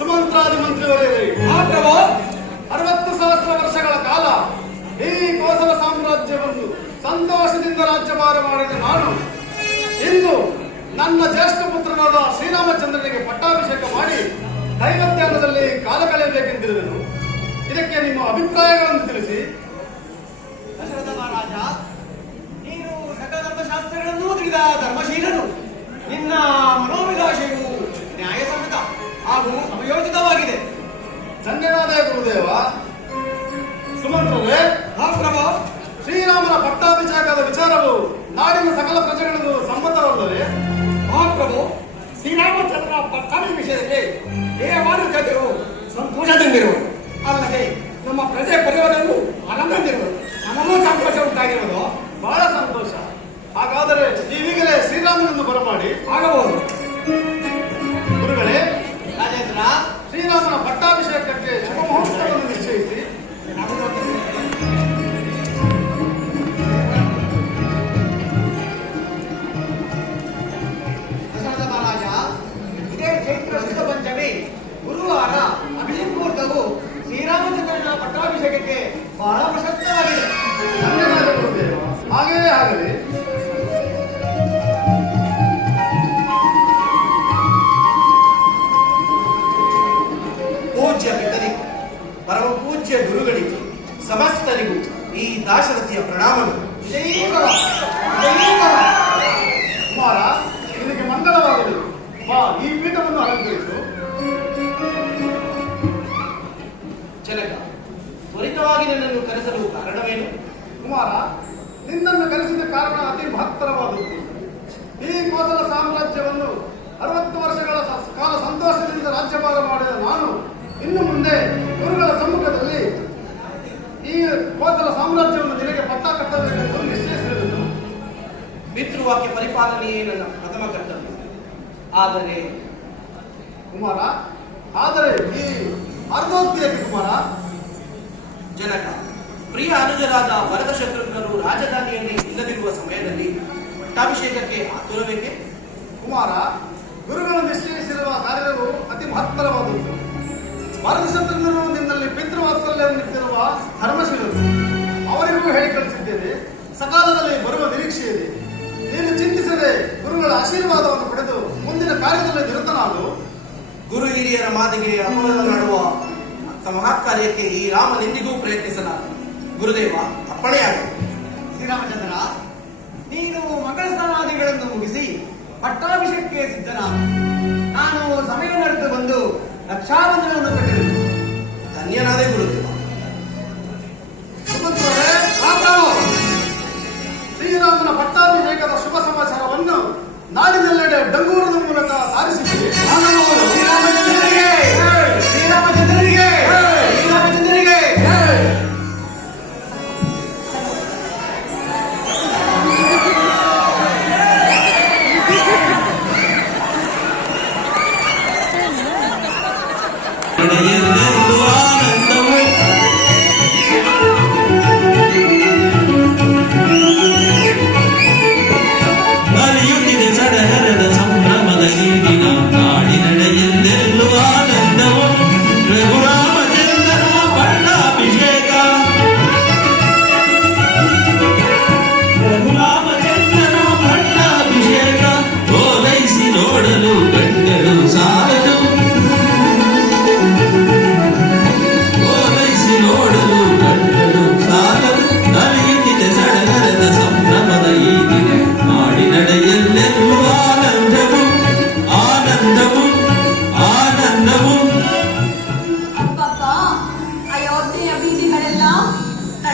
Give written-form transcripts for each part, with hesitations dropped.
ಸುಮಂತ್ರಾದಿ ಮಂತ್ರಿಯವರೇ, 60 ಸಹಸ್ರ ವರ್ಷಗಳ ಕಾಲ ಈ ಕೋಸಲ ಸಾಮ್ರಾಜ್ಯವನ್ನು ಸಂತೋಷದಿಂದ ರಾಜ್ಯಭಾರ ಮಾಡಿದ ನಾನು ಇಂದು ನನ್ನ ಜ್ಯೇಷ್ಠ ಪುತ್ರನಾದ ಶ್ರೀರಾಮಚಂದ್ರನಿಗೆ ಪಟ್ಟಾಭಿಷೇಕ ಮಾಡಿ ದೈವಧ್ಯಾನದಲ್ಲಿ ಕಾಲ ಕಳೆಯಬೇಕೆಂದಿರುವೆನು. ಇದಕ್ಕೆ ನಿಮ್ಮ ಅಭಿಪ್ರಾಯಗಳನ್ನು ತಿಳಿಸಿ. ದಶರಥ ಮಹಾರಾಜ, ನೀನು ಸಕಲ ಧರ್ಮಶಾಸ್ತ್ರಗಳನ್ನೂ ತಿಳಿದ ಧರ್ಮಶೀಲನು. ನಿನ್ನ ಮನೋವಿಲಾಸೆಯು ನ್ಯಾಯಸಮ್ಮತ ಹಾಗೂ ಸಮಯೋಚಿತವಾಗಿದೆ. ಧನ್ಯನಾದ ಗುರುದೇವ. ಸುಮಂತ್ರರೇ, ಪ್ರಭು, ಶ್ರೀರಾಮನ ಪಟ್ಟಾಭಿಷೇಕದ ವಿಚಾರವು ನಾಡಿನ ಸಕಲ ಪ್ರಜೆಗಳಿಗೂ ಸಮ್ಮತವಲ್ಲವೇ? ಮಹಾಪ್ರಭು, ಶ್ರೀರಾಮಚಂದ್ರ ಪಟ್ಟಾಭಿ ವಿಷಯದಲ್ಲಿ ದೇವಾನು ಜನರು ಸಂತೋಷದಿಂದಿರುವರು. ಅಲ್ಲದೆ ನಮ್ಮ ಪ್ರಜೆ ಪರಿವಾರವು ಆನಂದದಿಂದಿರುವರು. ನಮಗೂ ಸಂತೋಷ ಉಂಟಾಗಿರುವುದು. ಬಹಳ ಸಂತೋಷ. ಹಾಗಾದರೆ ನೀವೀಗಲೇ ಶ್ರೀರಾಮನನ್ನು ಬರಮಾಡಿ. ಆಗಬಹುದು. ಗುರುಗಳೇ, ರಾಜೇಂದ್ರ, ಶ್ರೀರಾಮನ ಪಟ್ಟಾಭಿಷೇಕಕ್ಕೆ ಶುಭ ಮುಹೂರ್ತವನ್ನು ನಿಶ್ಚಯಿಸಿ. ದಶರಥ ಮಹಾರಾಜ, ಇದೇ ಚೈತ್ರ ಶುದ್ಧ ಪಂಚಮಿ ಗುರುವಾರ ಅಭಿಮುಹೂರ್ತವು ಶ್ರೀರಾಮಚಂದ್ರನ ಪಟ್ಟಾಭಿಷೇಕಕ್ಕೆ ಬಹಳ ಪ್ರಶಸ್ತವಾಗಿದೆ. ಧನ್ಯವಾದ ಗುರುದೇವ. ಹಾಗೆಯೇ ಆಗಲಿ. ಪೂಜ್ಯ ಪಿತರಿಗೂ ಪರಮ ಪೂಜ್ಯ ಗುರುಗಳಿಗೂ ಸಮಸ್ತರಿಗೂ ಈ ದಾಶರಥಿಯ ಪ್ರಣಾಮಗಳು. ಕುಮಾರ, ಇದಕ್ಕೆ ಮಂಗಲವಾಗಲಿ. ಬಾ, ಈ ಪೀಠವನ್ನು ಅಲಂಕರಿಸು. ಜನಕ, ತ್ವರಿತವಾಗಿ ನನ್ನನ್ನು ಕರೆಸಲು ಕಾರಣವೇನು? ಕುಮಾರ, ನಿನ್ನನ್ನು ಕರೆಸಿದ ಕಾರಣ ಅತಿ ಮಹತ್ತರವಾದದ್ದು. ಈ ಕೋಸಲ ಸಾಮ್ರಾಜ್ಯವನ್ನು 60 ವರ್ಷಗಳ ಕಾಲ ಸಂತೋಷದಿಂದ ರಾಜ್ಯಭಾರ ಮಾಡಿದ ನಾನು ಇನ್ನು ಮುಂದೆ ಗುರುಗಳ ಸಮ್ಮುಖದಲ್ಲಿ ಈ ಕೋಸಲ ಸಾಮ್ರಾಜ್ಯವನ್ನು ನಿನಗೆ ಪಟ್ಟ ಕಟ್ಟಬೇಕೆಂದು ನಿಶ್ಚಯಿಸಿರುವುದು. ಪಿತೃವಾಕ್ಯ ಪರಿಪಾಲನೆಯೇ ನನ್ನ ಪ್ರಥಮ ಕರ್ತವ್ಯ. ಆದರೆ ಕುಮಾರ, ಆದರೆ ಈ ಅರ್ಧೋಕ್ತಿಯಕ್ಕೆ ಕುಮಾರ. ಜನಕ, ಪ್ರಿಯ ಅನುಜರಾದ ಭರತ ಶತ್ರುಘ್ನರು ರಾಜಧಾನಿಯಲ್ಲಿ ಇಲ್ಲದಿರುವ ಸಮಯದಲ್ಲಿ ಪಟ್ಟಾಭಿಷೇಕಕ್ಕೆ ಆತುರಬೇಕೆ? ಕುಮಾರ, ಗುರುಗಳು ನಿಶ್ಚಯಿಸಿರುವ ಕಾರ್ಯವು ಅತಿ ಮಹತ್ತರವಾದದ್ದು. ಭರತ ಶತ್ರುಘ್ನರು ನಿನ್ನಲ್ಲಿ ಪಿತೃವಾತ್ಸಲ್ಯವಿಟ್ಟಿರುವ ಧರ್ಮಶೀಲರು. ಅವರಿಗೂ ಹೇಳಿ ಕಳಿಸಿದ್ದೇನೆ. ಸಕಾಲದಲ್ಲಿ ಬರುವ ನಿರೀಕ್ಷೆ ಇದೆ. ನೀನು ಚಿಂತಿಸದೆ ಗುರುಗಳ ಆಶೀರ್ವಾದವನ್ನು ಪಡೆದು ಮುಂದಿನ ಕಾರ್ಯದಲ್ಲಿ ನಿರತನಾದು. ಗುರು ಹಿರಿಯರ ಮಾತಿಗೆ ಅಪಮಾನ ಮಾಡುವ ಮಹಾಕಾರ್ಯಕ್ಕೆ ಈ ರಾಮನೆಂದಿಗೂ ಪ್ರಯತ್ನಿಸಲಾರ. ಗುರುದೇವ, ಅಪ್ಪಣೆಯಾಗಲಿ. ಶ್ರೀರಾಮಚಂದ್ರ, ನೀನು ಮಂಗಳ ಸ್ನಾನಾದಿಗಳನ್ನು ಮುಗಿಸಿ ಪಟ್ಟಾಭಿಷೇಕಕ್ಕೆ ಸಿದ್ಧನಾದ. ನಾನು ಸಮಯ ನಡೆದು ಬಂದು ರಕ್ಷಾಬಂಧನವನ್ನು ಕಟ್ಟಿರುವುದು.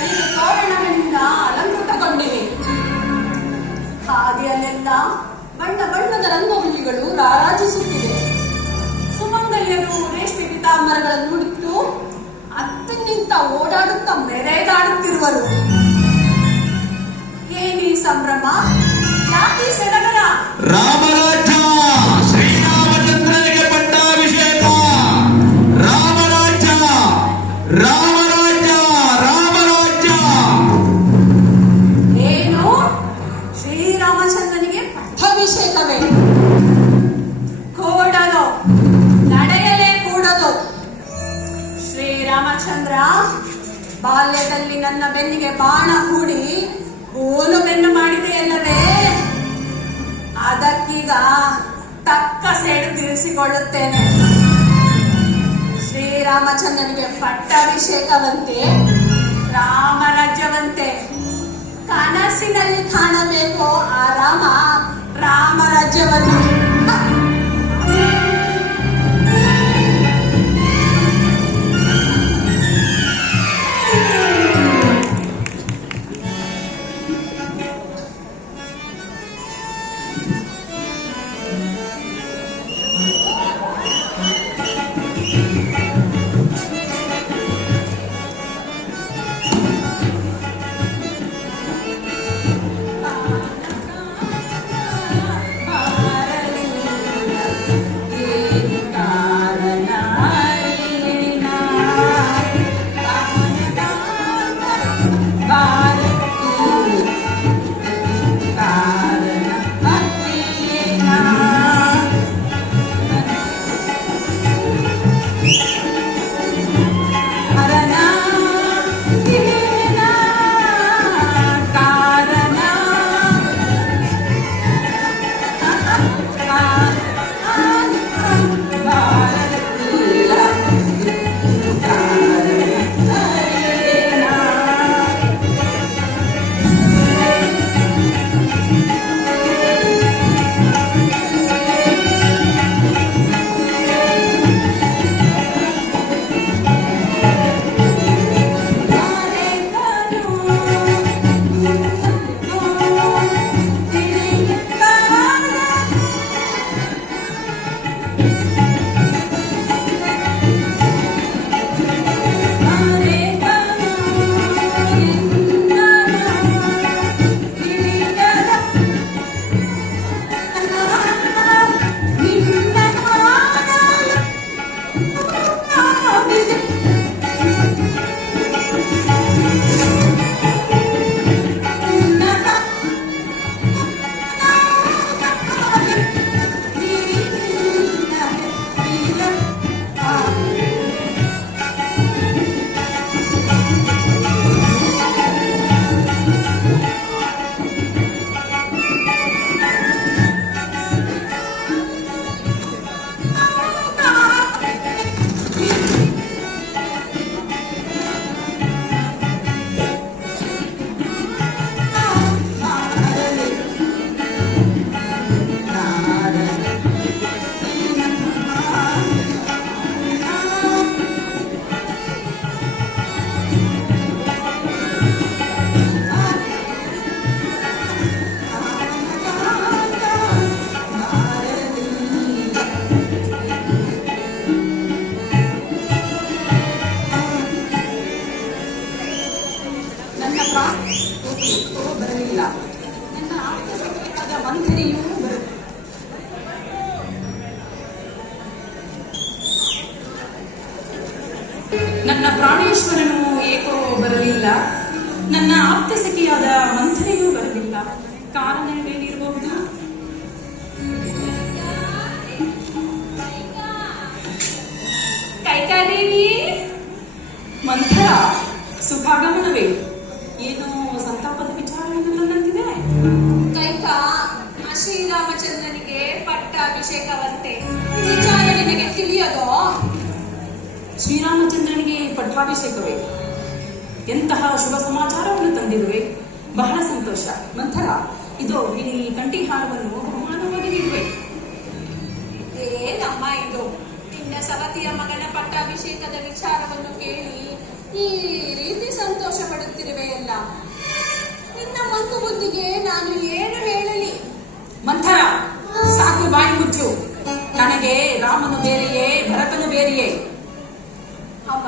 ನಡಿಗೆ ತೋರಣಗಳಿಂದ ಅಲಂಕೃತಗೊಂಡಿವೆ. ಹಾದಿಯಲ್ಲೆಲ್ಲ ಬಣ್ಣ ಬಣ್ಣದ ರಂಗವಲ್ಲಿಗಳು ರಾರಾಜಿಸುತ್ತಿವೆ. ಸುಮಂಗಲಿಯರು ರೇಷ್ಮೆ ಪೀತಾಂಬರಗಳನ್ನು ಹುಡುಕ್ತು ಅತ್ತಿನಿಂತ ಓಡಾಡುತ್ತಾ ಮೆರೆದಾಡುತ್ತಿರುವರು. ಏನಿ ಸಂಭ್ರಮ, ಯಾಕೆ ಸಡಗರ? ರಾಮರಾಜ್ಯ ಶ್ರೀರಾಮಚಂದ್ರನಿಗೆ ಪಟ್ಟಾಭಿಷೇಕ. ರಾಮರಾಜ್ಯ ರಾಮರಾಜ್ಯ ರಾಮರಾಜ್ಯ. ಏನು? ಶ್ರೀರಾಮಚಂದ್ರನಿಗೆ ಪಟ್ಟಾಭಿಷೇಕವೇ? ಕೂಡಲು ನಡೆಯಲೇ ಕೂಡದು. ಶ್ರೀರಾಮಚಂದ್ರ ಬಾಲ್ಯದಲ್ಲಿ ನನ್ನ ಬೆನ್ನಿಗೆ ಬಾಣ ಹೂಡಿ ಗೋಲು ಬೆನ್ನು ಮಾಡಿದೆಯಲ್ಲವೇ, ಅದಕ್ಕೀಗ ತಕ್ಕ ಸೇಡು ತೀರಿಸಿಕೊಳ್ಳುತ್ತೇನೆ. ಶ್ರೀರಾಮಚಂದ್ರನಿಗೆ ಪಟ್ಟಾಭಿಷೇಕವಂತೆ, ರಾಮರಾಜ್ಯವಂತೆ. ಕನಸಿನಲ್ಲಿ ಕಾಣಬೇಕು ಆ ರಾಮರಾಜ್ಯವನ್ನು. ಬರಲಿಲ್ಲ. ನನ್ನ ಆತ್ಮಸಂಕಟದ ಮಂಥನಿಯೂ ನನ್ನ ಪ್ರಾಣೇಶ್ವರನು ಏಕೋ ಬರಲಿಲ್ಲ. ನನ್ನ ಆಪ್ತ ಸಖಿಯಾದ ಮಂಥನೆಯೂ ಬರಲಿಲ್ಲ. ಕಾರಣವೇನಿರಬಹುದು? ಕೈಕಾದೇವಿ, ಮಂಥರ ಸುಖಾಗಮನವೇ? ಏನೋ ಸಂತಾಪದ ವಿಚಾರವನ್ನು ತಂದಂತಿದೆ. ಕೈಕ, ಶ್ರೀರಾಮಚಂದ್ರನಿಗೆ ಪಟ್ಟಾಭಿಷೇಕವಂತೆ. ವಿಚಾರ ನಿನಗೆ ತಿಳಿಯದೋ? ಶ್ರೀರಾಮಚಂದ್ರನಿಗೆ ಪಟ್ಟಾಭಿಷೇಕವೇ? ಎಂತಹ ಶುಭ ಸಮಾಚಾರವನ್ನು ತಂದಿರುವೆ. ಬಹಳ ಸಂತೋಷ. ಮಂಥರ, ಇದೋ ಈ ಕಂಠಿಹಾರವನ್ನು ಬಹುಮಾನವಾಗಿ ನೀಡುವೆ. ಏನಮ್ಮ ಇದು? ನಿನ್ನ ಸವತಿಯ ಮಗನ ಪಟ್ಟಾಭಿಷೇಕದ ವಿಚಾರವನ್ನು ಕೇಳಿ ಈ ರೀತಿ ಸಂತೋಷ ಪಡುತ್ತಿರುವೆಯಲ್ಲ, ನಿನ್ನ ಮಂಕು ಬುದ್ಧಿಗೆ ನಾನು ಏನು ಹೇಳಲಿ? ಮಂಥರ, ಸಾಕು ಬಾಯಿ ಮುಚ್ಚು. ನನಗೆ ರಾಮನು ಬೇರೆಯೇ, ಭರತನು ಬೇರೆಯೇ. ಅಮ್ಮ,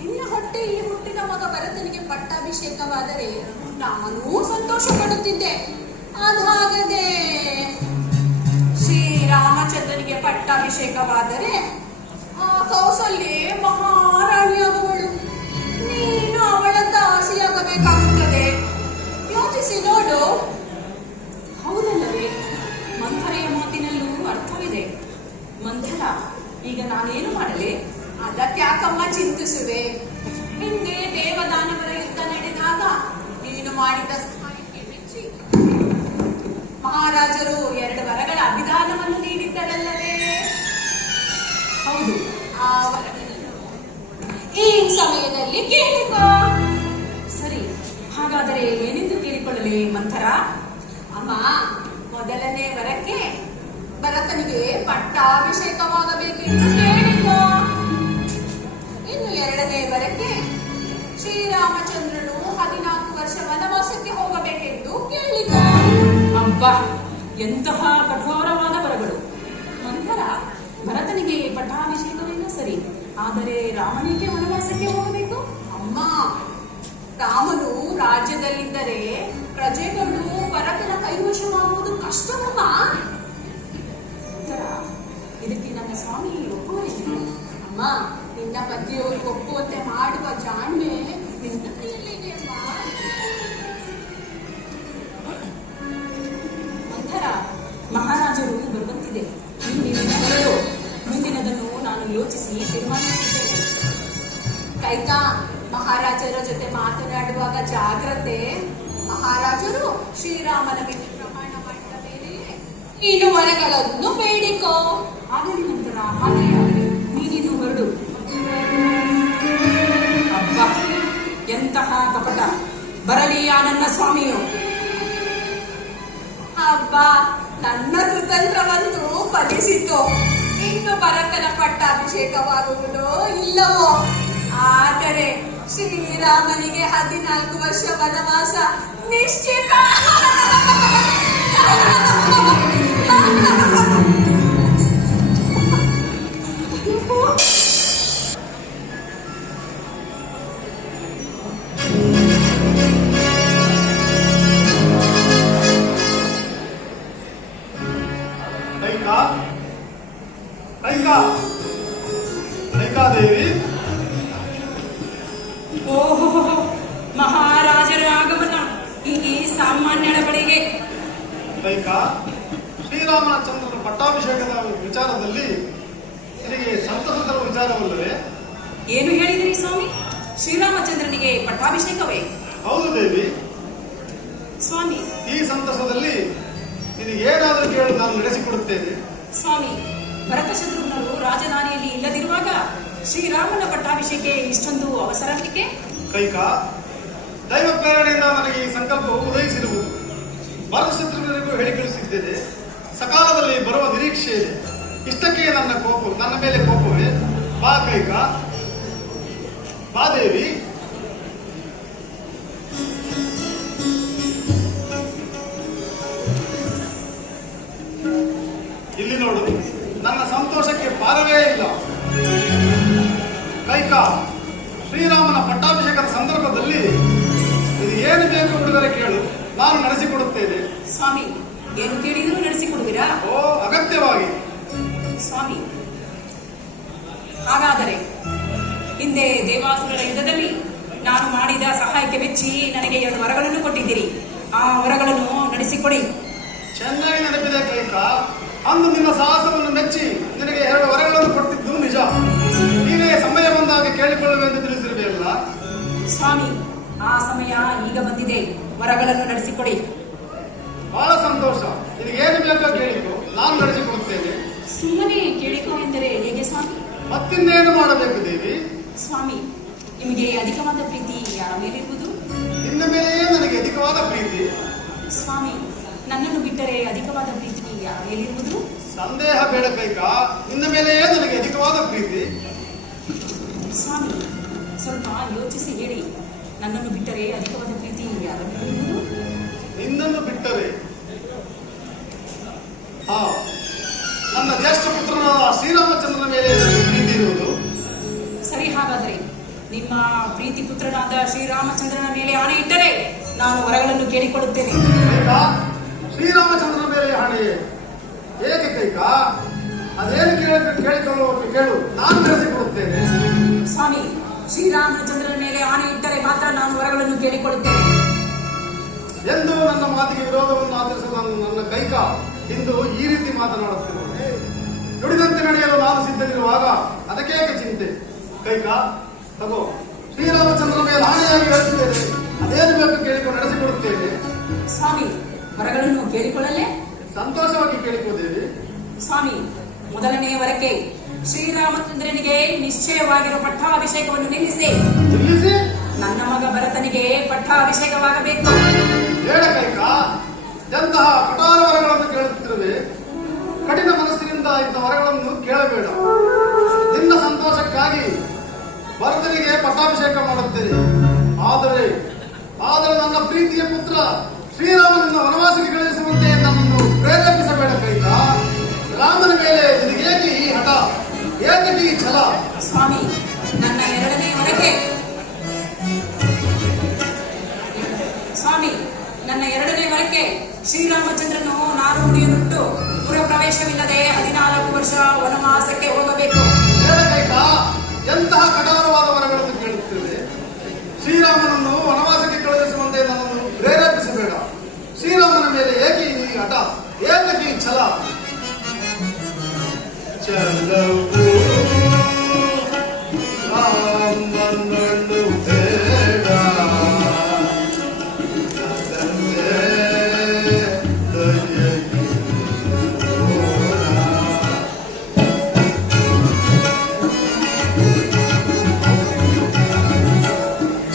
ನಿನ್ನ ಹೊಟ್ಟೆಯಲ್ಲಿ ಹುಟ್ಟಿದ ಮಗ ಭರತನಿಗೆ ಪಟ್ಟಾಭಿಷೇಕವಾದರೆ ನಾನೂ ಸಂತೋಷ ಪಡುತ್ತಿದ್ದೆ. ಅದಾಗದೆ ಶ್ರೀರಾಮಚಂದ್ರನಿಗೆ ಪಟ್ಟಾಭಿಷೇಕವಾದರೆ ಆ ಕೌಸಲ್ಯೆ ಮಹಾರಾಣಿಯಾಗುವಳು. ನೀನು ಅವಳ ದಾಸಿಯಾಗಬೇಕಾಗುತ್ತದೆ. ಯೋಚಿಸಿ ನೋಡು. ಹೌದಲ್ಲವೇ? ಮಂಥರೆಯ ಮಾತಿನಲ್ಲೂ ಅರ್ಥವಿದೆ. ಮಂಥರ, ಈಗ ನಾನೇನು ಮಾಡಲಿ? ಅದಕ್ಯಾಕಮ್ಮ ಚಿಂತಿಸುವೆ? ಹಿಂದೆ ದೇವದಾನವರ ಯುದ್ಧ ನಡೆದಾಗ ನೀನು ಮಾಡಿದ ಸಹಾಯಕ್ಕೆ ಮೆಚ್ಚಿ ಮಹಾರಾಜರು 2 ವರಗಳ ಅಭಿದಾನವನ್ನು ನೀಡಿದ್ದರಲ್ಲವೇ? ಹೌದು. ಆ ವರಗಳನ್ನು ಈ ಸಮಯದಲ್ಲಿ ಕೇಳಿಕೋ. ಸರಿ, ಹಾಗಾದರೆ ಏನೆಂದು ಕೇಳಿಕೊಳ್ಳಲಿ ಮಂಥರ? ಅಮ್ಮ, ಮೊದಲನೇ ವರಕ್ಕೆ ಭರತನಿಗೆ ಪಟ್ಟಾಭಿಷೇಕವಾಗಬೇಕೆಂದು ಕೇಳಿಕೋ. ಇನ್ನು 2ನೇ ವರಕ್ಕೆ ಶ್ರೀರಾಮಚಂದ್ರನು 14 ವರ್ಷ ವನವಾಸಕ್ಕೆ ಹೋಗಬೇಕೆಂದು ಕೇಳಿಕೋ. ಅಬ್ಬಾ, ಎಂತಹ ಕಠೋರವಾದ ವರಗಳು. ಮಂಥರ, ಭರತನಿಗೆ ಪಟ್ಟಾಭಿಷೇಕವೇನೋ ಸರಿ, ಆದರೆ ರಾಮನಿಗೆ ವನವಾಸಕ್ಕೆ ಹೋಗಬೇಕು? ಅಮ್ಮ, ರಾಮನು ರಾಜ್ಯದಲ್ಲಿದ್ದರೆ ಪ್ರಜೆಗಳು ಭರತನ ಕೈವಶವಾಗುವುದು ಕಷ್ಟವಮ್ಮ. ಮಂಥರ, ಇದಕ್ಕೆ ನನ್ನ ಸ್ವಾಮಿ ಒಪ್ಪುವರೇನು? ಅಮ್ಮ, ನಿನ್ನ ಪತಿಯವರು ಒಪ್ಪುವಂತೆ ಮಾಡುವ ಜಾಣ್ಮೆ ನಿನ್ನ ಕೈಯಲ್ಲಿದೆ ಅಮ್ಮ. ಮಂಥರ, ಮಹಾರಾಜರು ಬರುವಂತಿದೆ. ನೀನು ಮುಂದಿನದನ್ನು ನಾನು ಯೋಚಿಸಿ ತೀರ್ಮಾನಿಸಿದ್ದೇನೆ. ಕೈಕಾ, ಮಹಾರಾಜರ ಜೊತೆ ಮಾತನಾಡುವಾಗ ಜಾಗ್ರತೆ. ಮಹಾರಾಜರು ಶ್ರೀರಾಮನ ಮೇಲೆ ಪ್ರಮಾಣ ಮಾಡಿದ ಮೇಲೆ ನೀನು ವರಗಳನ್ನು ಬೇಡಿಕೋ. ಆಗಲಿ ಮಂಥರ, ಹಾಗೆ ಆಗಲಿ. ನೀನಿನ್ನು ಹೊರಡು. ಅಬ್ಬಾ, ಎಂತಹ ಕಪಟ! ಬರಲಿ ಆ ನನ್ನ ಸ್ವಾಮಿಯು. ಹಬ್ಬ, ನನ್ನ ಕುತಂತ್ರವಂತೂ ಫಲಿಸಿತು. ಇನ್ನು ಭರತನ ಪಟ್ಟಾಭಿಷೇಕವಾಗುವುದೋ ಇಲ್ಲವೋ? ಆದರೆ ಶ್ರೀರಾಮನಿಗೆ 14 ವರ್ಷ ವನವಾಸ ನಿಶ್ಚಿತ. ಕೈಕಾದೇವಿ, ಓಹೋ, ಮಹಾರಾಜರ ಆಗಮನ ಈ ಸಾಮಾನ್ಯರ ಬಳಿಗೆ. ಕೈಕಾ, ಶ್ರೀರಾಮಚಂದ್ರನ ಪಟ್ಟಾಭಿಷೇಕದ ವಿಚಾರದಲ್ಲಿ ನಿನಗೆ ಸಂತಸ ತರುವ ವಿಚಾರವಲ್ಲವೇ? ಏನು ಹೇಳಿದಿರಿ ಸ್ವಾಮಿ? ಶ್ರೀರಾಮಚಂದ್ರನಿಗೆ ಪಟ್ಟಾಭಿಷೇಕವೇ? ಹೌದು ದೇವಿ. ಸ್ವಾಮಿ, ಈ ಸಂತಸದಲ್ಲಿ ನಿನಗೇನಾದರೂ ಕೇಳು, ನಾನು ನಡೆಸಿಕೊಡುತ್ತೇನೆ. ಸ್ವಾಮಿ, ಭರತ ಶತ್ರುಘ್ನರು ರಾಜಧಾನಿಯಲ್ಲಿ ಇಲ್ಲದಿರುವಾಗ ಶ್ರೀರಾಮನ ಪಟ್ಟಾಭಿಷೇಕ ಇಷ್ಟೊಂದು ಅವಸರವಿಕೆ? ಕೈಕಾ, ದೈವ ಪ್ರೇರಣೆಯಿಂದ ನನಗೆ ಈ ಸಂಕಲ್ಪವು ಉದಯಿಸಿರುವುದು. ಭರತ ಶತ್ರುಘ್ನರಿಗೂ ಹೇಳಿ ಕಳಿಸಿದ್ದೇನೆ. ಸಕಾಲದಲ್ಲಿ ಬರುವ ನಿರೀಕ್ಷೆ ಇದೆ. ಇಷ್ಟಕ್ಕೆ ನನ್ನ ಮೇಲೆ ಕೋಪವೇ? ಬಾ ಕೈಕಾ, ಬಾ ದೇವಿ. ಇಲ್ಲಿ ನೋಡು, ನನ್ನ ಸಂತೋಷಕ್ಕೆ ಪಾರವೇ ಇಲ್ಲ. ಕೈಕಾ, ಶ್ರೀರಾಮನ ಪಟ್ಟಾಭಿಷೇಕದ ಸಂದರ್ಭದಲ್ಲಿ ಇದು ಏನು ಬೇಕು ಹುಡುಗರೆ ಕೇಳು, ನಾನು ನಡೆಸಿಕೊಡುತ್ತೇನೆ. ಸ್ವಾಮಿ, ಏನು ಕೇಳಿದರೂ ನಡೆಸಿಕೊಡುವಿರಾ? ಓ, ಅಗತ್ಯವಾಗಿ. ಸ್ವಾಮಿ, ಹಾಗಾದರೆ ಹಿಂದೆ ದೇವಾಸುರರ ಯುದ್ಧದಲ್ಲಿ ನಾನು ಮಾಡಿದ ಸಹಾಯಕ್ಕೆ ಮೆಚ್ಚಿ ನನಗೆ 2 ವರಗಳನ್ನು ಕೊಟ್ಟಿದ್ದೀರಿ. ಆ ವರಗಳನ್ನು ನಡೆಸಿಕೊಡಿ. ಚೆನ್ನಾಗಿ ನೆನಪಿದೆ ಕೈಕಾ. ಅಂದು ನಿನ್ನ ಸಾಹಸವನ್ನು ಮೆಚ್ಚಿ ನಿನಗೆ 2 ವರಗಳನ್ನು ಕೊಟ್ಟಿದ್ದು ನಿಜ. ನೀನೇ ಸಮಯ ಬಂದಾಗ ಕೇಳಿಕೊಳ್ಳುವೆಂದು ತಿಳಿಸಿರುವೆಯಲ್ಲ. ಸ್ವಾಮಿ, ಆ ಸಮಯ ಈಗ ಬಂದಿದೆ. ವರಗಳನ್ನು ನಡೆಸಿಕೊಡಿ. ಬಹಳ ಸಂತೋಷ. ನಿನಗೇನು ಬೇಕೋ ಕೇಳಿಕೊ, ನಾನು ನಡೆಸಿಕೊಡುತ್ತೇನೆ. ಸುಮ್ಮನೆ ಕೇಳಿಕೊ ಎಂದರೆ ಹೇಗೆ ಸ್ವಾಮಿ? ಮತ್ತಿನ್ನೇನು ಮಾಡಬೇಕು ದೇವಿ? ಸ್ವಾಮಿ, ನಿಮಗೆ ಅಧಿಕವಾದ ಪ್ರೀತಿ ಯಾರ ಮೇಲಿರುವುದು? ನಿನ್ನ ಮೇಲೆಯೇ ನನಗೆ ಅಧಿಕವಾದ ಪ್ರೀತಿ. ಸ್ವಾಮಿ, ನನ್ನನ್ನು ಬಿಟ್ಟರೆ ಅಧಿಕವಾದ ಪ್ರೀತಿ ಯಾರ ಮೇಲಿರುವುದು? ಸಂದೇಹ ಬೇಡ ಕೈಕಾ, ನಿನ್ನ ಮೇಲೆಯೇ ನನಗೆ ಅಧಿಕವಾದ ಪ್ರೀತಿ. ಸ್ವಾಮಿ, ಸ್ವಲ್ಪ ಯೋಚಿಸಿ ಹೇಳಿ. ನನ್ನನ್ನು ಬಿಟ್ಟರೆ ಅಧಿಕವಾದ ಪ್ರೀತಿ ಯಾರನ್ನು ಇರುವುದು? ನಿನ್ನನ್ನು ಬಿಟ್ಟರೆ ಹಾ, ನನ್ನ ಜ್ಯೇಷ್ಠ ಪುತ್ರನಾದ ಶ್ರೀರಾಮಚಂದ್ರನ ಮೇಲೆ ನನಗೆ ಪ್ರೀತಿ ಇರುವುದು. ಸರಿ, ಹಾಗಾದರೆ ನಿಮ್ಮ ಪ್ರೀತಿ ಪುತ್ರನಾದ ಶ್ರೀರಾಮಚಂದ್ರನ ಮೇಲೆ ಆಣೆ ಇಟ್ಟರೆ ನಾನು ವರಗಳನ್ನು ಕೇಳಿಕೊಳ್ಳುತ್ತೇನೆ. ಕೈಕಾ, ಶ್ರೀರಾಮಚಂದ್ರನ ಮೇಲೆ ಹಣೆ ಹೇಗೆ ಕೈಕಾ? ಅದೇನು ಕೇಳಿಕೊಳ್ಳುವ ಕೇಳು, ನಾನು ನಡೆಸಿಕೊಡುತ್ತೇನೆ. ಸ್ವಾಮಿ, ಶ್ರೀರಾಮಚಂದ್ರನ ಮೇಲೆ ಆಣೆ ಇಟ್ಟರೆ ಮಾತ್ರ ನಾನು ವರಗಳನ್ನು ಕೇಳಿಕೊಳ್ಳುತ್ತೇನೆ ಎಂದು ನನ್ನ ಮಾತಿಗೆ ವಿರೋಧವನ್ನು ಆಚರಿಸಲು ನನ್ನ ಕೈಕಾ ಇಂದು ಈ ರೀತಿ ಮಾತನಾಡುತ್ತಿರುವುದು. ನುಡಿದಂತೆ ನಡೆಯಲು ನಾನು ಸಿದ್ಧನಿರುವಾಗ ಅದಕ್ಕೇಕೆ ಚಿಂತೆ? ಕೈಕಾ, ತಗೋ, ಶ್ರೀರಾಮಚಂದ್ರನ ಮೇಲೆ ಆಣೆಯಾಗಿ ಹೇಳುತ್ತೇನೆ. ಅದೇನು ಬೇಕು ಕೇಳಿಕೊಂಡು ನಡೆಸಿಕೊಡುತ್ತೇನೆ. ಸ್ವಾಮಿ, ವರಗಳನ್ನು ಕೇಳಿಕೊಳ್ಳಲೇ? ಸಂತೋಷವಾಗಿ ಕೇಳಿಕೋದೇವಿ. ಸ್ವಾಮಿ, ಮೊದಲನೆಯ ವರಕ್ಕೆ ಶ್ರೀರಾಮಚಂದ್ರನಿಗೆ ನಿಶ್ಚಯವಾಗಿರುವ ಪಟ್ಟಾಭಿಷೇಕವನ್ನು ನಿಲ್ಲಿಸಿ ನಿಲ್ಲಿಸಿ ನನ್ನ ಮಗ ಭರತನಿಗೆ ಪಟ್ಟಾಭಿಷೇಕವಾಗಬೇಕು. ಹೇಳ ಕೈಕಾ, ಎಂತಹ ಕಠೋರ ವರಗಳನ್ನು ಕೇಳುತ್ತಿರುವೆ. ಕಠಿಣ ಮನಸ್ಸಿನಿಂದ ಇಂಥ ವರಗಳನ್ನು ಕೇಳಬೇಡ. ನಿನ್ನ ಸಂತೋಷಕ್ಕಾಗಿ ಭರತನಿಗೆ ಪಟ್ಟಾಭಿಷೇಕ ಮಾಡುತ್ತೇನೆ. ಆದರೆ ನನ್ನ ಪ್ರೀತಿಯ ಪುತ್ರ ಶ್ರೀರಾಮನನ್ನು ವನವಾಸಕ್ಕೆ ಕಳುಹಿಸುವಂತೆ ನನ್ನನ್ನು ಪ್ರೇರೇಪಿಸಬೇಡ ಕೈಕಾ. ರಾಮನ ಮೇಲೆ ನಿನಗೇಕೆ ಈ ಹಠ, ಏಕೆ ಈ ಛಲ? ಸ್ವಾಮಿ, ನನ್ನ ಎರಡನೇ ವರಕ್ಕೆ ಶ್ರೀರಾಮಚಂದ್ರನು ನಾರುಡಿಯನ್ನುಟ್ಟು ಪುರ ಪ್ರವೇಶವಿಲ್ಲದೆ 14 ವರ್ಷ ವನವಾಸಕ್ಕೆ ಹೋಗಬೇಕು. ಹೇಳ ಕೈಕಾ, ಎಂತಹ ಕಠೋರವಾದ ವರಗಳನ್ನು ಕೇಳುತ್ತೇವೆ. ಶ್ರೀರಾಮನನ್ನು ವನವಾಸಕ್ಕೆ ಕಳುಹಿಸುವಂತೆ ನನ್ನನ್ನು ಪ್ರೇರೇಪಿಸಬೇಡ. ಶ್ರೀರಾಮನ ಮೇಲೆ ಏಕೆ ಈ ಹಠ, ಏಕೆ ಈ ಛಲ? ಚಲವು ರಾಮನನ್ನು ಬೇಡ,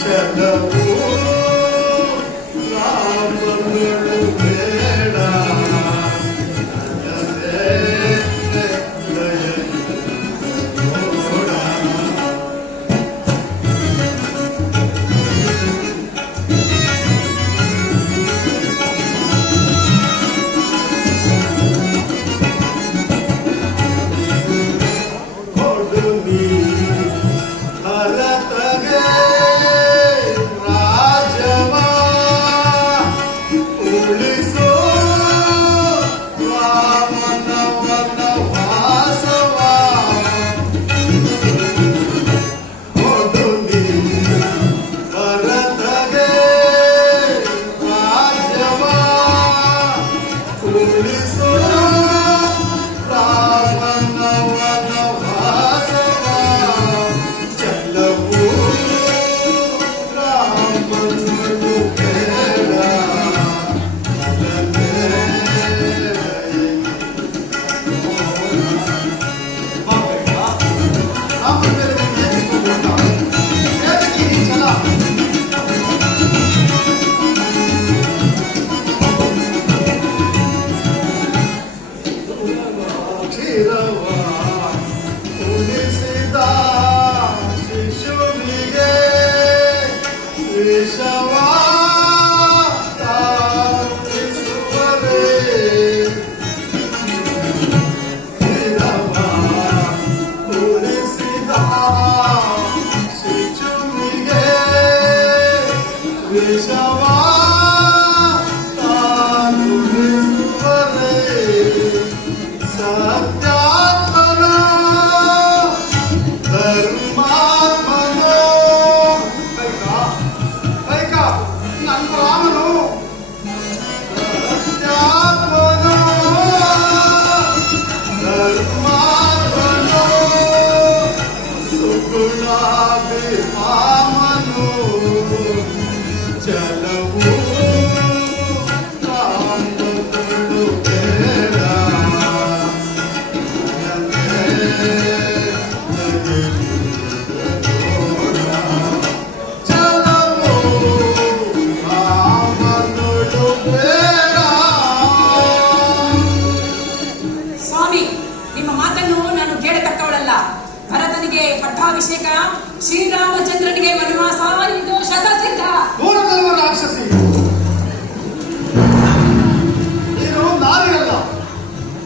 ಚಲವು ರಾಮನನ್ನು ಬೇಡ, ಸ್ವಾಮಿ, ನಿಮ್ಮ ಮಾತನ್ನು ನಾನು ಕೇಳತಕ್ಕವಳಲ್ಲ. ಭರತನಿಗೆ ನನಗೆ ಪಟ್ಟಾಭಿಷೇಕ, ಶ್ರೀರಾಮಚಂದ್ರನಿಗೆ ವನವಾಸ, ಇದು ಶತಸಿದ್ಧ. ದೂರದಲ್ಲಿರುವ ರಾಕ್ಷಸಿ, ನೀನು ನಾರಿಯಲ್ಲ,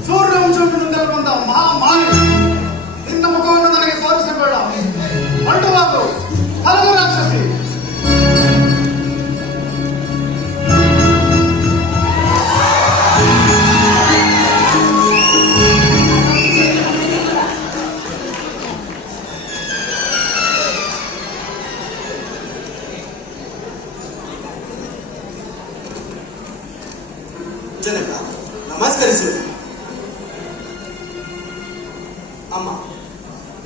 ಸೂರ್ಯವಂಶದಿಂದಲೇ ಬಂದ ಮಹಾಮಾನಿ. ನಿನ್ನ ಮುಖವನ್ನು ನನಗೆ ತೋರಿಸಬೇಡ, ಹೊರಟುವಾಗು ಹಲವು ರಾಕ್ಷಸಿ. ಜನಕ ನಮಸ್ಕರಿಸುವೆ. ಅಮ್ಮ,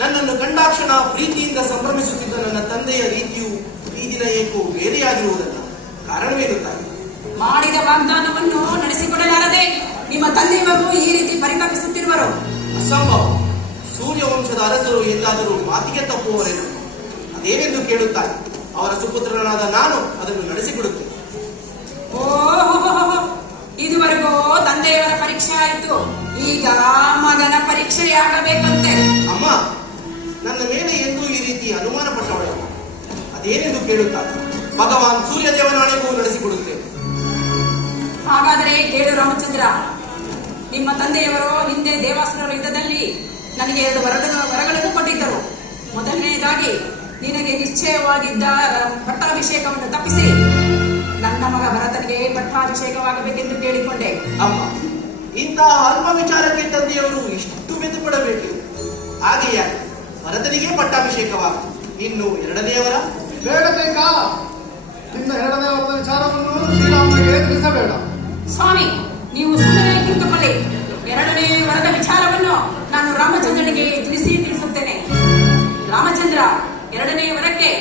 ನನ್ನನ್ನು ಕಂಡಾಕ್ಷಣ ಪ್ರೀತಿಯಿಂದ ಸಂಭ್ರಮಿಸುತ್ತಿದ್ದ ನನ್ನ ತಂದೆಯ ರೀತಿಯು ಈ ದಿನ ಏಕೋ ಬೇರೆಯಾಗಿರುವುದಲ್ಲ. ಕಾರಣವೇನು ತಾಯಿ? ಮಾಡಿದ ವಾಗ್ದಾನವನ್ನು ನಡೆಸಿಕೊಡಲಾರದೆ ನಿಮ್ಮ ತಂದೆಯವರು ಈ ರೀತಿ ಪರಿತಪಿಸುತ್ತಿರುವರು. ಅಸಂಭವ. ಸೂರ್ಯವಂಶದ ಅರಸರು ಎಂದಾದರೂ ಮಾತಿಗೆ ತಪ್ಪುವವರೇನು? ಅದೇನೆಂದು ಕೇಳುತ್ತಾರೆ. ಅವರ ಸುಪುತ್ರನಾದ ನಾನು ಅದನ್ನು ನಡೆಸಿಕೊಡುತ್ತೇನೆ. ಓಹೋ, ಇದುವರೆಗೂ ತಂದೆಯವರ ಪರೀಕ್ಷೆ ಆಯಿತು, ಈಗ ಮಗನ ಪರೀಕ್ಷೆಯಾಗಬೇಕಂತೆ. ಅಮ್ಮ, ನನ್ನ ಮೇಲೆ ಎಂದೂ ಈ ರೀತಿ ಅನುಮಾನ ಪಟ್ಟವಳಲ್ಲ. ಅದೇನೆಂದು ಕೇಳುತ್ತಾರೆ. ಭಗವಾನ್ ಸೂರ್ಯದೇವನಾಣೆಗೂ ನಡೆಸಿಕೊಡುತ್ತೇನೆ. ಹಾಗಾದರೆ ಕೇಳು ರಾಮಚಂದ್ರ, ನಿಮ್ಮ ತಂದೆಯವರು ಹಿಂದೆ ದೇವಾಸುರರ ಯುದ್ಧದಲ್ಲಿ ನನಗೆ 2 ವರಗಳನ್ನು ಕೊಟ್ಟಿದ್ದರು. ಮೊದಲನೆಯದಾಗಿ ನಿನಗೆ ನಿಶ್ಚಯವಾಗಿದ್ದ ಪಟ್ಟಾಭಿಷೇಕವನ್ನು ತಪ್ಪಿಸಿ ನನ್ನ ಮಗ ಭರತನಿಗೆ ಪಟ್ಟಾಭಿಷೇಕವಾಗಬೇಕೆಂದು ಕೇಳಿಕೊಂಡೆ. ಅಮ್ಮ, ಇಂತಹ ಅಲ್ಪ ವಿಚಾರಕ್ಕೆ ತಂದೆಯವರು ಇಷ್ಟು ಮೆದುಪಡಬೇಕು. ಹಾಗೆಯೇ ಭರತನಿಗೆ ಪಟ್ಟಾಭಿಷೇಕವಾಗ ಇನ್ನು ಎರಡನೆಯವರ ಬೇಡಬೇಕಾ? ನಿನ್ನ ಎರಡನೇ ವರದ ವಿಚಾರವನ್ನು ಶ್ರೀರಾಮನಿಗೆ ತಿಳಿಸಬೇಡ. ಸ್ವಾಮಿ, ನೀವು ಸುಮ್ಮನೆ ಕುಳಿತುಕೊಳ್ಳಿ. 2ನೇ ವರದ ವಿಚಾರವನ್ನು ನಾನು ರಾಮಚಂದ್ರನಿಗೆ ತಿಳಿಸುತ್ತೇನೆ. ರಾಮಚಂದ್ರ, 2ನೇ ವರಕ್ಕೆ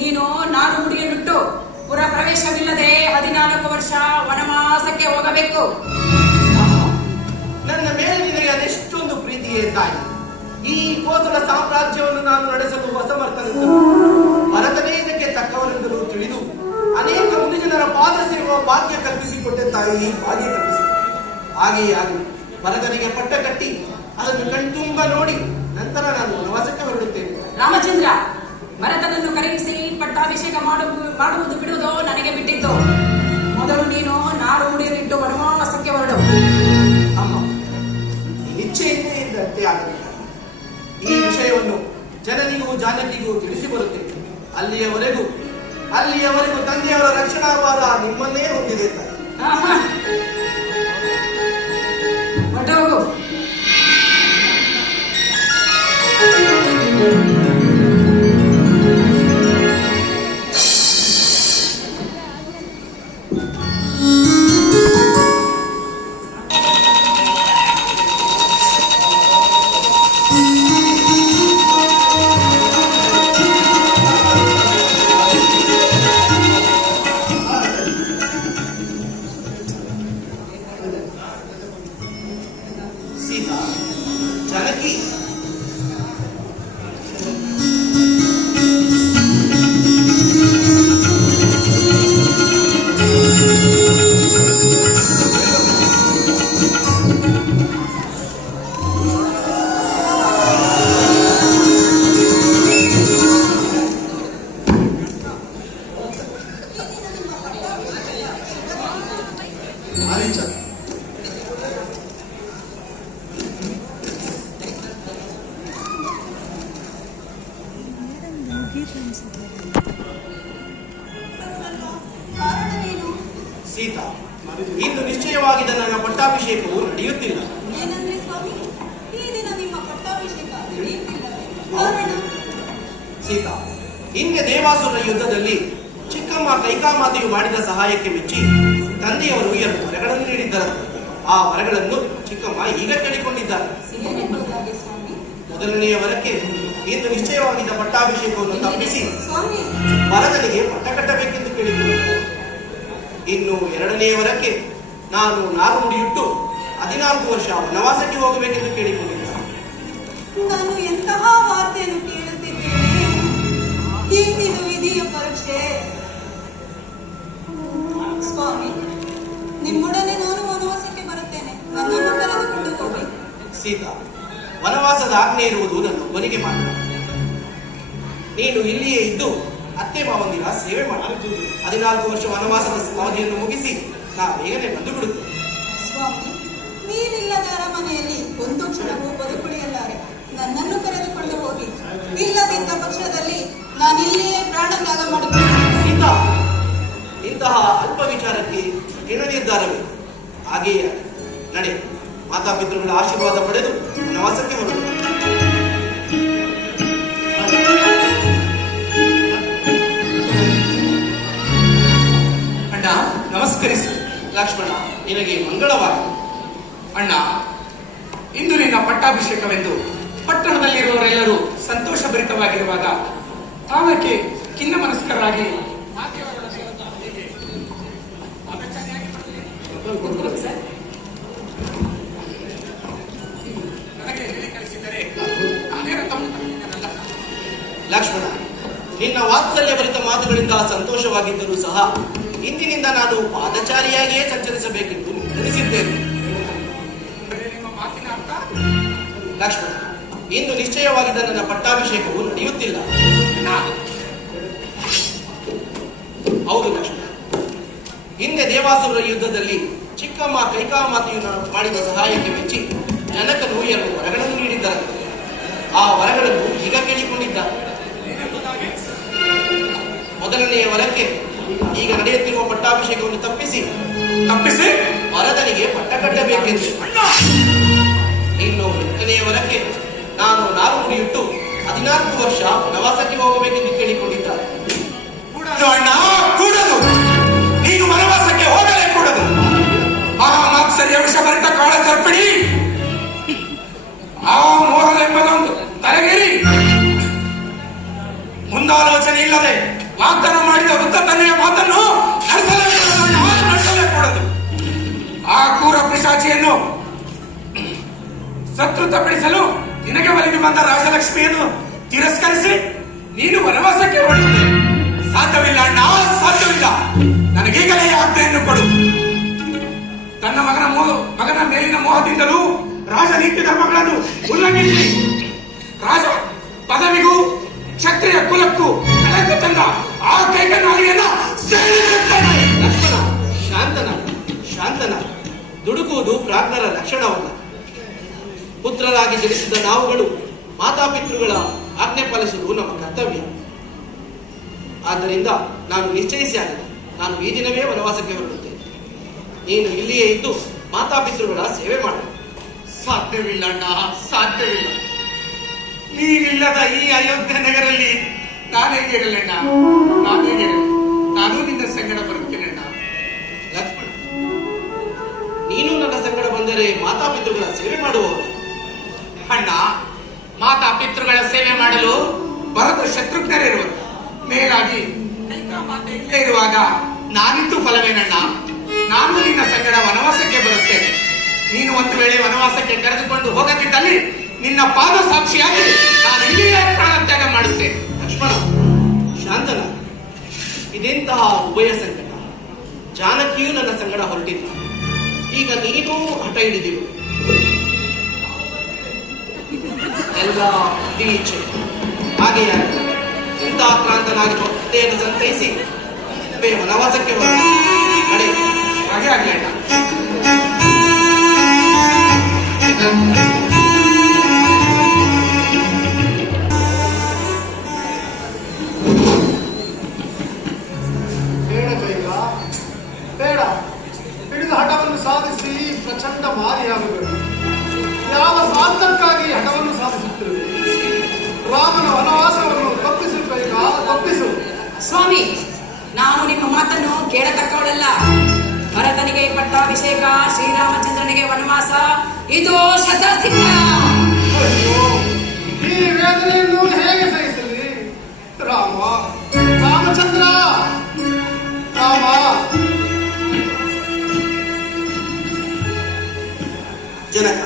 ನೀನು ನಾರು ಮುಡಿಯನ್ನುಟ್ಟು ಪುರ ಪ್ರವೇಶವಿಲ್ಲದೆ 14 ವರ್ಷ ವನವಾಸಕ್ಕೆ ಹೋಗಬೇಕು. ನನ್ನ ಮೇಲೆ ನಿನಗೆ ಅದೆಷ್ಟೊಂದು ಪ್ರೀತಿಯೇ ತಾಯಿ. ಈ ಕೋಸಲ ಸಾಮ್ರಾಜ್ಯವನ್ನು ನಾನು ನಡೆಸಲು ಅಸಮರ್ಥನೆಂದನು. ಭರತನೇ ಇದಕ್ಕೆ ತಕ್ಕವರೆಂದಲೂ ತಿಳಿದು ಅನೇಕ ಮುನಿಜನರ ಪಾದ ಸೇರುವ ಭಾಗ್ಯ ಕಲ್ಪಿಸಿಕೊಟ್ಟೆ ತಾಯಿ, ಭಾಗ್ಯ ಕಲ್ಪಿಸಿ. ಹಾಗೆಯೇ ಆಗಲಿ. ಭರತನಿಗೆ ಪಟ್ಟ ಕಟ್ಟಿ ಅದನ್ನು ಕಣ್ತುಂಬ ನೋಡಿ ನಂತರ ನಾನು ವನವಾಸಕ್ಕೆ ಹೊರಡುತ್ತೇನೆ. ರಾಮಚಂದ್ರ, ಭರತನನ್ನು ಕರೆಯಿಸಿ ಪಟ್ಟಾಭಿಷೇಕ ಮಾಡುವುದು ಬಿಡುವುದು ನನಗೆ ಬಿಟ್ಟಿದ್ದು. ಮೊದಲು ನೀನು ನಾರು ಮುಡಿಯನ್ನಿಟ್ಟು ವನವಾಸಕ್ಕೆ ಹೊರಡು. ಅಮ್ಮ, ಇಚ್ಛೆಯಿಂದೇ ಇದ್ದಂತೆ ಆಗಲಿಲ್ಲ. ಈ ವಿಷಯವನ್ನು ಜನನಿಗೂ ಜಾನಕಿಗೂ ತಿಳಿಸಿ ಬರುತ್ತೇನೆ. ಅಲ್ಲಿಯವರೆಗೂ ತಂದೆಯವರ ರಕ್ಷಣಾ ಭಾರ ನಿಮ್ಮನ್ನೇ ಹೊಂದಿದೆ ತಾಯಿ. ಹೊರಟೋಗು. ಸೀತಾ, ಜಾನಕಿ, ಮಾರೀಚ, ಕಾರಣವೇನು? ಸೀತಾ, ಇಂದು ನಿಶ್ಚಯವಾಗಿದ್ದ ನನ್ನ ಪಟ್ಟಾಭಿಷೇಕವು ನಡೆಯುತ್ತಿಲ್ಲ. ಏನಂದ್ರೆ ಸ್ವಾಮಿ, ಈ ದಿನ ನಿಮ್ಮ ಪಟ್ಟಾಭಿಷೇಕ ನಡೆಯುತ್ತಿಲ್ಲವೇ? ಕಾರಣ? ಸೀತಾ, ಹಿಂದೆ ದೇವಾಸುರ ಯುದ್ಧದಲ್ಲಿ ಚಿಕ್ಕಮ್ಮ ಕೈಕಾಮಾತೆಯು ಮಾಡಿದ ಸಹಾಯಕ್ಕೆ ಮೆಚ್ಚಿ ತಂದೆಯವರು 2 ವರಗಳನ್ನು ನೀಡಿದ್ದರಂತೆ. ಆ ವರಗಳನ್ನು ಚಿಕ್ಕಮ್ಮ ಈಗ ಕೇಳಿಕೊಂಡಿದ್ದಾರೆ. ಏನೆಂಬುದಾಗಿ ಸ್ವಾಮಿ? ಮೊದಲನೆಯ ವರಕ್ಕೆ ಇಂದು ನಿಶ್ಚಯವಾಗಿದ್ದ ಪಟ್ಟಾಭಿಷೇಕವನ್ನು ತಪ್ಪಿಸಿ ಸ್ವಾಮಿ, ಭರತನಿಗೆ ಪಟ್ಟ ಕಟ್ಟಬೇಕೆಂದು ಕೇಳಿಕೊಂಡಿದ್ದಾರೆ. ಇನ್ನು 2ನೇ ವರಕ್ಕೆ ನಾನು ನಾರು ಮುಡಿಯುಟ್ಟು 14 ವರ್ಷ ವನವಾಸಕ್ಕೆ ಹೋಗಬೇಕೆಂದು ಕೇಳಿಕೊಂಡಿದ್ದಾರೆ. ನಾನು ಎಂತಹ ವಾರ್ತೆಯನ್ನು ಕೇಳುತ್ತಿದ್ದೇನೆ. ಇಂದಿನ ವಿಧಿಯ ಪರೀಕ್ಷೆ. ಸ್ವಾಮಿ, ನಿಮ್ಮೊಡನೆ ನಾನು ವನವಾಸಕ್ಕೆ ಬರುತ್ತೇನೆ. ನನ್ನನ್ನು ಕರೆದುಕೊಂಡು ಹೋಗಿ. ಸೀತಾ, ವನವಾಸದ ಆಜ್ಞೆ ಇರುವುದು ನನ್ನ ಕೊನೆಗೆ ಮಾತ್ರ. ನೀನು ಇಲ್ಲಿಯೇ ಇದ್ದು ಅತ್ತೆ ಮಾವಂದಿರ ಸೇವೆ ಮಾಡಲು 14 ವರ್ಷ ವನವಾಸದ ಅವಧಿಯನ್ನು ಮುಗಿಸಿ ನಾ ಬೇಗನೆ ಬಂದು ಬಿಡುತ್ತೇನೆ. ಸ್ವಾಮಿ, ನೀರಿಲ್ಲದ ಅರಮನೆಯಲ್ಲಿ ಒಂದು ಕ್ಷಣವೂ ಬದುಕುಳಿಯಲಾರೆ. ನನ್ನನ್ನು ಕರೆದುಕೊಂಡು ಹೋಗಿ. ಇಲ್ಲದಿದ್ದ ಪಕ್ಷದಲ್ಲಿ ನಾನಿಲ್ಲಿಯೇ ಪ್ರಾಣ ತ್ಯಾಗ ಮಾಡಿಕೊಳ್ಳುತ್ತೇನೆ. ಸೀತಾ, ಇಂತಹ ಅಲ್ಪ ವಿಚಾರಕ್ಕೆ ಕೆಣ ನಿರ್ಧಾರವೇ? ಹಾಗೆಯೇ ನಡೆ, ಮಾತಾಪಿತೃಗಳ ಆಶೀರ್ವಾದ ಪಡೆದು ವನವಾಸಕ್ಕೆ ಹೊರಡು. ಅಣ್ಣ ನಮಸ್ಕರಿಸು. ಲಕ್ಷ್ಮಣ, ನಿನಗೆ ಮಂಗಳವಾಗಲಿ. ಅಣ್ಣ, ಇಂದು ನಿನ್ನ ಪಟ್ಟಾಭಿಷೇಕವೆಂದು ಪಟ್ಟಣದಲ್ಲಿರುವವರೆಲ್ಲರೂ ಸಂತೋಷಭರಿತವಾಗಿರುವಾಗ ತಾವಕ್ಕೆ ಖಿನ್ನ ಮನಸ್ಕರಾಗಿ ನನಗೆ ಹೇಳಿ ಕಳಿಸಿದರೆ ನಾನೇ ರಥವನ್ನು ತಂದಿದ್ದೇನಲ್ಲ. ಲಕ್ಷ್ಮಣ, ನಿನ್ನ ವಾತ್ಸಲ್ಯಭರಿತ ಮಾತುಗಳಿಂದ ಸಂತೋಷವಾಗಿದ್ದರೂ ಸಹ ಇಂದಿನಿಂದ ನಾನು ಪಾದಚಾರಿಯಾಗಿಯೇ ಸಂಚರಿಸಬೇಕೆಂದು ನಿರ್ಧರಿಸಿದ್ದೇನೆ. ಅಂದರೆ ನಿಮ್ಮ ಮಾತಿನ ಅರ್ಥ? ಲಕ್ಷ್ಮಣ, ಇಂದು ನಿಶ್ಚಯವಾಗಿದ್ದ ನನ್ನ ಪಟ್ಟಾಭಿಷೇಕವು ನಡೆಯುತ್ತಿಲ್ಲ. ಅಣ್ಣ, ಹೌದು ಲಕ್ಷ್ಮಣ, ಹಿಂದೆ ದೇವಾಸುರರ ಯುದ್ಧದಲ್ಲಿ ಚಿಕ್ಕಮ್ಮ ಕೈಕಾಮಾತೆಯನ್ನು ಮಾಡಿದ ಸಹಾಯಕ್ಕೆ ಮೆಚ್ಚಿ ಜನಕನು 2 ವರಗಳನ್ನು ನೀಡಿದ್ದಾರೆ. ಆ ವರಗಳನ್ನು ಈಗ ಕೇಳಿಕೊಂಡಿದ್ದಾರೆ. ಮೊದಲನೆಯ ವರಕ್ಕೆ ಈಗ ನಡೆಯುತ್ತಿರುವ ಪಟ್ಟಾಭಿಷೇಕವನ್ನು ತಪ್ಪಿಸಿ ಭರತನಿಗೆ ಪಟ್ಟ ಕಟ್ಟಬೇಕೆಂದು. ಇನ್ನು 2ನೇ ವರಕ್ಕೆ ನಾನು ನಾರು ಮುಡಿಯಿಟ್ಟು 14 ವರ್ಷ ವನವಾಸಕ್ಕೆ ಹೋಗಬೇಕೆಂದು ಕೇಳಿಕೊಂಡಿದ್ದಾರೆ. ಅಣ್ಣ, ಕೂಡದು. ನೀನು ವನವಾಸಕ್ಕೆ ಹೋಗಲೇ ಕೂಡದು. ಮಹಾಮಾತ್ಸರ್ಯ ವಿಷಭರಿತ ಕಾಳ ಸರ್ಪಿಣಿ ಆ ಮೋಹವೆಂಬುದೊಂದು ತಲೆಗೇರಿ ಮುಂದಾಲೋಚನೆ ಇಲ್ಲದೆ ವಾಗ್ದಾನ ಮಾಡಿದ ವೃತ್ತ ತನ್ನೆಯ ಮಾತನ್ನು ನಡೆಸಲೇ ಕೂಡದು. ಆ ಕ್ರೂರ ಪಿಶಾಚಿಯನ್ನು ಶತ್ರುತಪಡಿಸಲು ನಿನಗೆ ಒಲಿದು ಬಂದ ರಾಜಲಕ್ಷ್ಮಿಯನ್ನು ತಿರಸ್ಕರಿಸಿ ನೀನು ವನವಾಸಕ್ಕೆ ಹೊರಡುತ್ತೆ. ಸಾಧ್ಯವಿಲ್ಲ ಅಣ್ಣ, ಸಾಧ್ಯವಿಲ್ಲ. ನನಗೀಗಲೇ ಆಜ್ಞೆಯನ್ನು ಕೊಡು. ತನ್ನ ಮಗನ ಮೇಲಿನ ಮೋಹದಿಂದಲೂ ರಾಜನೀತಿ ಧರ್ಮಗಳನ್ನು ಉಲ್ಲಂಘಿಸಿ ರಾಜ ಪದವಿಗೂ ಕ್ಷತ್ರಿಯ ಕುಲಕ್ಕೂ ಕಳಂಕ ತಂದ ಆ ಕೈಕನಾಲಿಗೆಯನ್ನ ಸೇರಿಸುತ್ತೇನೆ. ಲಕ್ಷ್ಮಣ, ಶಾಂತನ. ದುಡುಕುವುದು ಪ್ರಾಜ್ಞರ ಲಕ್ಷಣವಲ್ಲ. ಪುತ್ರರಾಗಿ ಜನಿಸಿದ ನಾವುಗಳು ಮಾತಾಪಿತೃಗಳ ಆಜ್ಞೆ ಪಾಲಿಸುವುದು ನಮ್ಮ ಕರ್ತವ್ಯ. ಆದ್ದರಿಂದ ನಾನು ನಿಶ್ಚಯಿಸಿ ಆಗಿದೆ. ನಾನು ಈ ದಿನವೇ ವನವಾಸಕ್ಕೆ ಹೊರಡುತ್ತೇನೆ. ನೀನು ಇಲ್ಲಿಯೇ ಇದ್ದು ಮಾತಾಪಿತೃಗಳ ಸೇವೆ ಮಾಡು. ಸಾಧ್ಯವಿಲ್ಲ ಅಣ್ಣ, ಸಾಧ್ಯವಿಲ್ಲ. ನೀನಿಲ್ಲದ ಈ ಅಯೋಧ್ಯೆ ನಗರಲ್ಲಿ ನಾನೇಗಿರಲಣ್ಣ, ನಾನೇಗಿರಲಿ. ನಾನು ನಿನ್ನ ಸಂಗಡ ಬರುತ್ತೇನಣ್ಣ. ಲಕ್ಷ್ಮಣ, ನೀನು ನನ್ನ ಸಂಗಡ ಬಂದರೆ ಮಾತಾಪಿತೃಗಳ ಸೇವೆ ಮಾಡುವವರು. ಅಣ್ಣ, ಮಾತಾ ಪಿತೃಗಳ ಸೇವೆ ಮಾಡಲು ಭರತ ಶತ್ರುಘ್ನರಿರುವರು. ಮೇಲಾಗಿ ಮಾತೆ ಇಲ್ಲೇ ಇರುವಾಗ ನಾನಿದ್ದು ಫಲವೇನಣ್ಣ? ನಾನು ನಿನ್ನ ಸಂಗಡ ವನವಾಸಕ್ಕೆ ಬರುತ್ತೇನೆ. ನೀನು ಒಂದು ವೇಳೆ ವನವಾಸಕ್ಕೆ ಕರೆದುಕೊಂಡು ಹೋಗದಿದ್ದಲ್ಲಿ ನಿನ್ನ ಪಾದ ಸಾಕ್ಷಿಯಾಗಿ ನಾನು ಇಲ್ಲಿಯೇ ಪ್ರಾಣತ್ಯಾಗ ಮಾಡುತ್ತೇನೆ. ಲಕ್ಷ್ಮಣ, ಶಾಂತನ. ಇದೆಂತಹ ಉಭಯ ಸಂಕಟ. ಜಾನಕಿಯೂ ನನ್ನ ಸಂಗಡ ಹೊರಟಿಲ್ಲ. ಈಗ ನೀನೂ ಹಠ ಹಿಡಿದಿರು. ಎಲ್ಲ ಇಚ್ಛೆ ಹಾಗೆಯಾಗಿ ಚಿಂತಾಕ್ರಾಂತನಾಗಿರುವ ಹೃದಯವನ್ನು ಸಂತೈಸಿ ವನವಾಸಕ್ಕೆ ನಡೆ. ಹಾಗೆ ಆಗ್ಲಿ ಅಣ್ಣ. ಬೇಡ ಕೈಗ, ಬೇಡ. ಹಿಡಿದ ಹಠವನ್ನು ಸಾಧಿಸಿ ಪ್ರಚಂಡ ಮಾರಿಯಾಗಬೇಡ. ಯಾವ ಸ್ವಾರ್ಥಕ್ಕಾಗಿ ಹಠವನ್ನು ಸಾಧಿಸುತ್ತಿರುವೆ? ರಾಮನ ವನವಾಸವನ್ನು ತಪ್ಪಿಸು ಕೈಗ, ತಪ್ಪಿಸು. ಸ್ವಾಮಿ, ನಾನು ನಿಮ್ಮ ಮಾತನ್ನು ಕೇಳತಕ್ಕವಳಲ್ಲ. ಭರತನಿಗೆ ಪಟ್ಟಾಭಿಷೇಕ, ಶ್ರೀರಾಮಚಂದ್ರನಿಗೆ ವನವಾಸ, ಇದು ಶತಸಿದ್ಧ. ಅಯ್ಯೋ, ಈ ವೇದನೆಯನ್ನು ಹೇಗೆ ಸಹಿಸಲಿ? ರಾಮಚಂದ್ರ, ರಾಮ. ಜನಕ,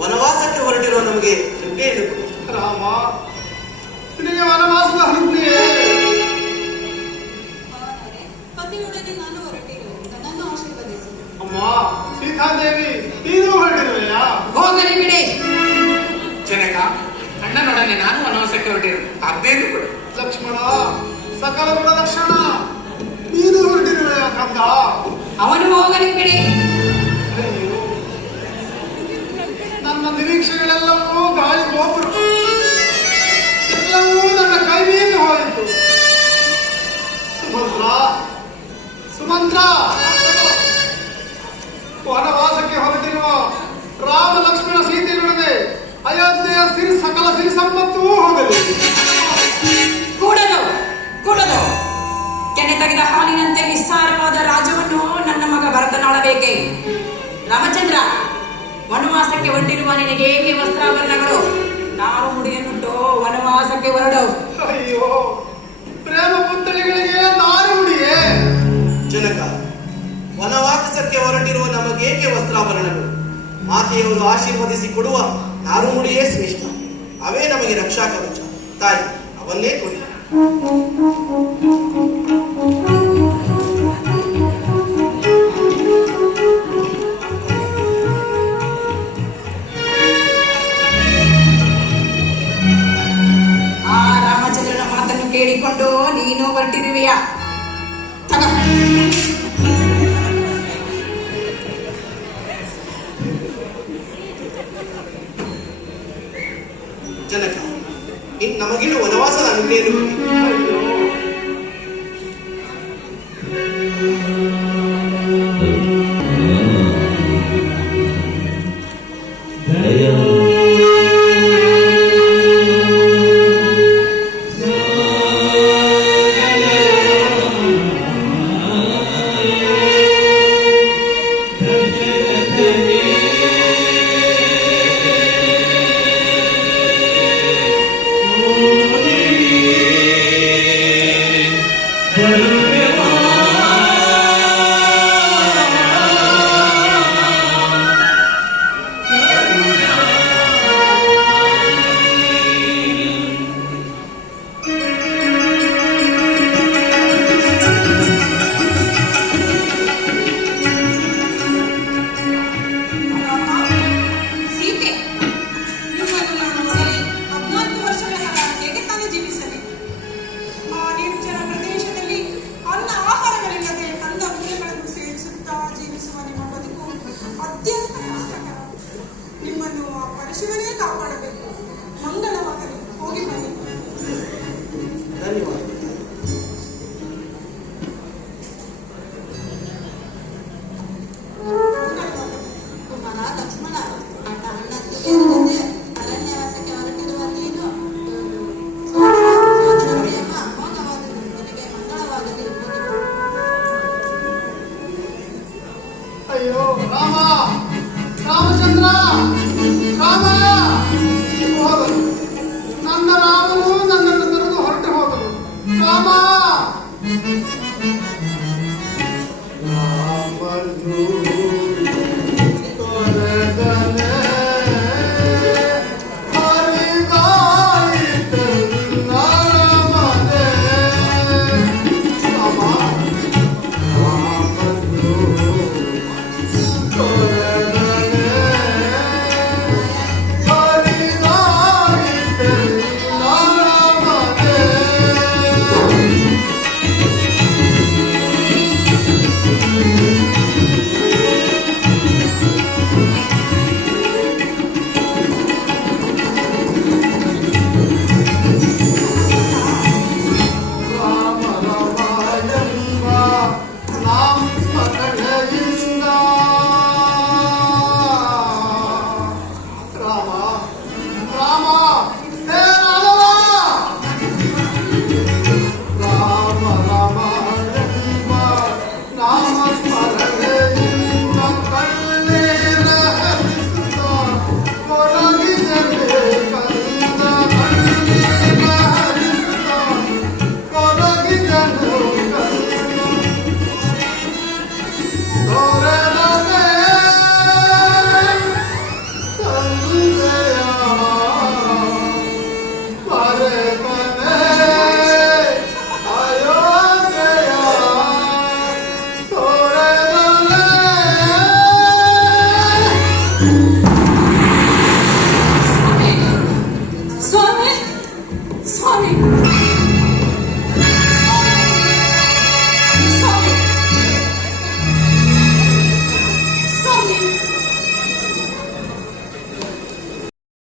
ವನವಾಸಕ್ಕೆ ಹೊರಟಿರುವ ನಮಗೆ ತೃಪ್ತಿಯನ್ನು ಕೊಡು. ರಾಮ, ನಿನಗೆ ವನವಾಸದ ಹಂತೆಯೇ? ಪತಿಯೊಡನೆ ನಾನು ಹೊರಟಿರುವೆ. ನನ್ನನ್ನು ಆಶೀರ್ವದಿಸು. ಅಮ್ಮ ಸೀತಾದೇವಿ, ನೀನು ಹೊರಟಿರುವೆಯಾ? ಹೋಗಲಿ ಬಿಡಿ. ಜನಕ, ಅಣ್ಣನೊಡನೆ ನಾನು ವನವಾಸಕ್ಕೆ ಹೊರಟಿದ್ದೇನೆ. ಹೊರಟಿರು ಅದೇನು ಕೊಡು. ಲಕ್ಷ್ಮಣ, ಸಕಲ ಗುಣಲಕ್ಷಣ ನೀನು ಹೊರಟಿರುವೆ ಕಂದ. ಅವನು ಹೋಗಲಿ ಬಿಡಿ. ಅಯ್ಯೋ, ನನ್ನ ನಿರೀಕ್ಷೆಗಳೆಲ್ಲವೂ ಗಾಳಿ ಹೋಗ್ಬಿಟ್ಟು ಎಲ್ಲವೂ ನನ್ನ ಕೈ ಮೀರಿ ಹೋಯಿತು. ಸುಮಂತ್ರ, ಸುಮಂತ್ರ, ವನವಾಸಕ್ಕೆ ಹೊರಟಿರುವ ರಾಮ ಲಕ್ಷ್ಮಣ ಸೀತೆಯೊಡನೆ ಅಯೋಧ್ಯೆಯ ಸಕಲ ಸಿರಿ ಸಂಪತ್ತೂ ಹೋಗಲಿ. ಕೂಡದು ಕೆನೆ ತೆಗೆದ ಹಾಲಿನಂತೆ ವಿಸ್ತಾರವಾದ ರಾಜ್ಯವನ್ನು ನನ್ನ ಮಗ ಭರತನಾಳಬೇಕೆ? ರಾಮಚಂದ್ರ, ವನವಾಸಕ್ಕೆ ಹೊರಟಿರುವ ನಿನಗೆ ಏಕೆ ವಸ್ತ್ರಾಭರಣಗಳು? ನಾನು ಮುಡಿಯನ್ನುಟ್ಟು ವನವಾಸಕ್ಕೆ ಹೊರಡು. ಅಯ್ಯೋ, ಪ್ರೇಮ ಪುತ್ಥಳಿಗಳಿಗೆ ನಾರು ಮುಡಿಯೇ. ಜನಕ, ವನವಾಸಕ್ಕೆ ಹೊರಟಿರುವ ನಮಗೇಕೆ ವಸ್ತ್ರಾಭರಣಗಳು? ಮಾತೆಯವರು ಆಶೀರ್ವದಿಸಿ ಕೊಡುವ ನಾರುಮುಡಿಯೇ ಶ್ರೇಷ್ಠ. ಅವೇ ನಮಗೆ ರಕ್ಷಾ ಕವಚ. ತಾಯಿ, ಅವನ್ನೇ ಕೊಡಿ. ಆ ರಾಮಚಂದ್ರನ ಮಾತನ್ನು ಕೇಳಿಕೊಂಡು ನೀನು ಹೊರಟಿರುವೆಯ? ಜನಕ, ನಮಗಿನ್ನು ವನವಾಸದ ಅಂಗಡಿಯನ್ನು ನಿಮ್ಮನ್ನು ಆ ಪರಶಿವನೇ ಕಾಪಾಡಬೇಕು. ಮಂಗಳವಾಗಲಿ, ಹೋಗಿ ಬನ್ನಿ. ಧನ್ಯವಾದ.